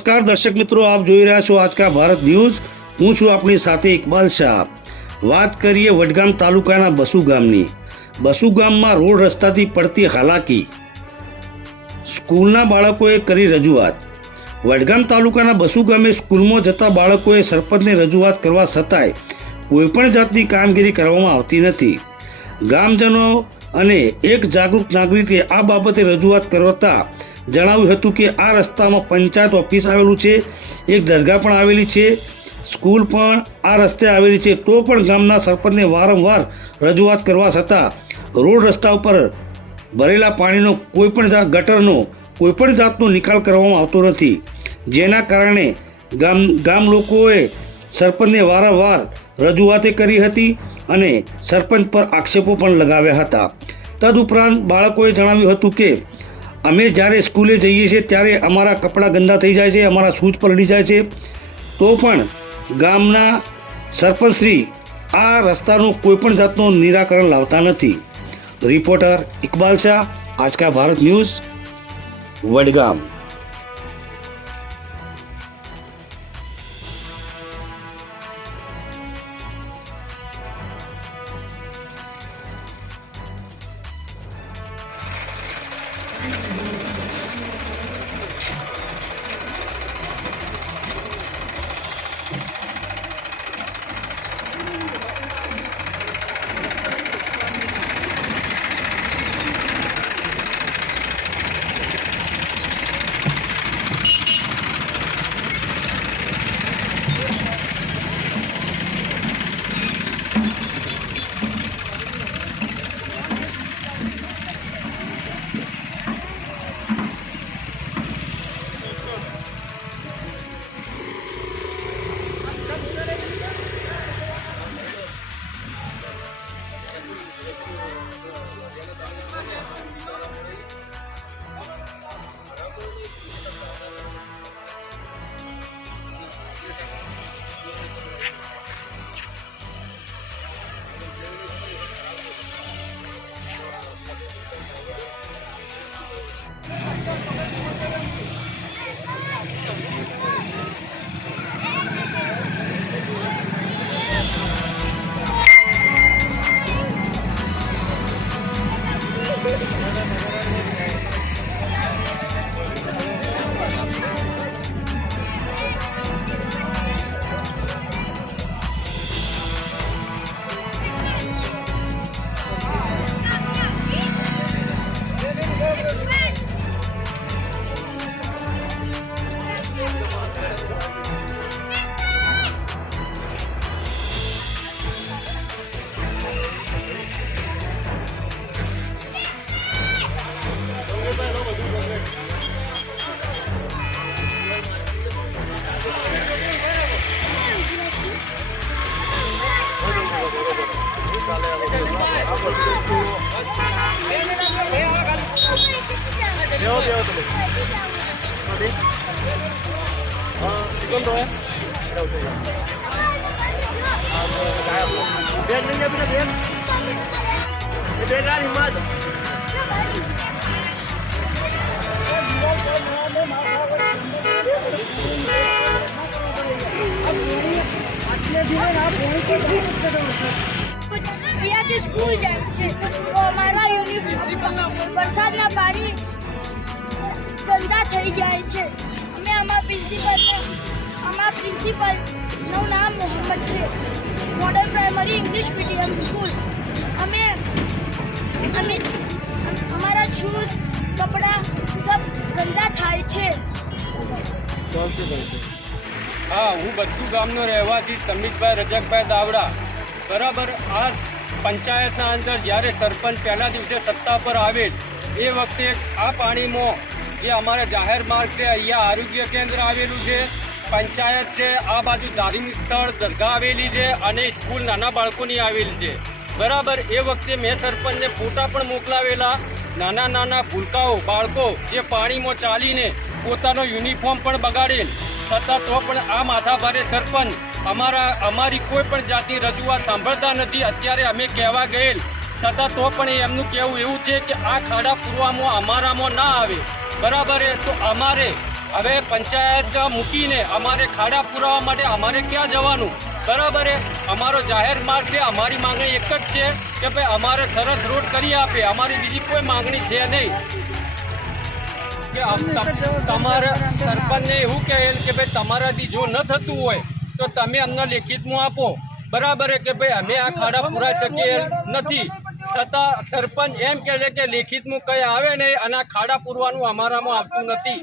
નમસ્કાર, દર્શક મિત્રો, આપ જોઈ રહ્યા છો આજકા ભારત ન્યૂઝ. હું છું આપણી સાથે ઇકબાલ શાહ. વાત કરીએ વડગામ તાલુકાના બસુ ગામની. બસુ ગામમાં રોડ રસ્તાથી પડતી હાલાકી. સ્કૂલના બાળકોએ કરી રજૂઆત. વડગામ તાલુકાના બસુ ગામે સ્કૂલમાં જતા બાળકોએ સરપંચને રજૂઆત કરવા છતાંય કોઈપણ જાતની કામગીરી કરવામાં આવતી નથી. ગામજનો અને એક જાગૃત નાગરિકે આ બાબતે રજૂઆત કરતા જણાવ્યું હતું કે આ રસ્તામાં પંચાયત ઓફિસ આવેલું છે, એક દરગાહ પણ આવેલી છે, સ્કૂલ પણ આ રસ્તે આવેલી છે. તો પણ ગામના સરપંચને વારંવાર રજૂઆત કરવા છતાં રોડ રસ્તા ઉપર ભરેલા પાણીનો કોઈપણ જાત ગટરનો કોઈપણ જાતનો નિકાલ કરવામાં આવતો નથી. જેના કારણે ગામ ગામ લોકોએ સરપંચને વારંવાર રજૂઆતે કરી હતી અને સરપંચ પર આક્ષેપો પણ લગાવ્યા હતા. તદુપરાંત બાળકોએ જણાવ્યું હતું કે અમે જ્યારે સ્કૂલે જઈએ છીએ ત્યારે અમારા કપડાં ગંદા થઈ જાય છે, અમારા શૂઝ પલળી જાય છે. તો પણ ગામના સરપંચશ્રી આ રસ્તાનું કોઈપણ જાતનું નિરાકરણ લાવતા નથી. Reporter Iqbal Shah Aajka Bharat news, Vadgam. Bag લઈને આપીને બેગ બેગ આ હિંમત સ્કૂલ જાય છે અમારા યુનિફોર્મ વરસાદના પાણી ગંદા થઈ જાય છે. અમે અમારા પ્રિન્સિપલને અમારા પ્રિન્સિપલનું નામ મોહમ્મદ છે. Model primary English medium school અમે અમે, અમારા શૂઝ કપડાં સબ ગંદા થાય છે. હા, હું બધું ગામનો રહેવાસી સમીરભાઈ, રજકભાઈ દાવડા. બરાબર, આ પંચાયતના અંદર જ્યારે સરપંચ પહેલા દિવસે સત્તા પર આવે એ વખતે આ પાણીમાં જે અમારે જાહેર માર્ગ છે, અહીંયા આરોગ્ય કેન્દ્ર આવેલું છે, પંચાયત છે, આ બાજુ ધાર્મિક સ્થળ, દરગાહ આવેલી છે અને સ્કૂલ નાના બાળકોની આવેલી છે. બરાબર, એ વખતે મેં સરપંચને ફોટા પણ મોકલાવેલા. નાના નાના ભૂલકાઓ, બાળકો જે પાણીમાં ચાલીને પોતાનો યુનિફોર્મ પણ બગાડેલ. છતાં તો પણ આ માથાભારે સરપંચ અમારા, અમારી કોઈ પણ જાતની રજૂઆત સાંભળતા નથી. અત્યારે અમે કહેવા ગયેલ. છતાં તો પણ એમનું કહેવું એવું છે કે આ ખાડા પૂરવામાં, અમારામાં ના આવે. બરાબર તો અમારે હવે પંચાયત મૂકીને અમારે ખાડા પુરાવા માટે અમારે ક્યાં જવાનું? બરાબર છે. અમારો જાહેર માર્ગ છે, અમારી માંગણી એક જ છે કે ભાઈ અમારે સરસ રોડ કરી આપે. અમારી બીજી કોઈ માંગણી છે નહીં. કે તમારા તમ- સરપંચને એવું કહેલ કે ભાઈ તમારાથી જો ન થતું હોય, તો તમે અમને લેખિતમાં આપો. બરાબર કે ભાઈ અમે આ ખાડા પુરાઈ શકીએ નથી. છતાં સરપંચ એમ કહે છે કે લેખિતમાં કંઈ આવે નહીં અને ખાડા પૂરવાનું અમારામાં આવતું નથી.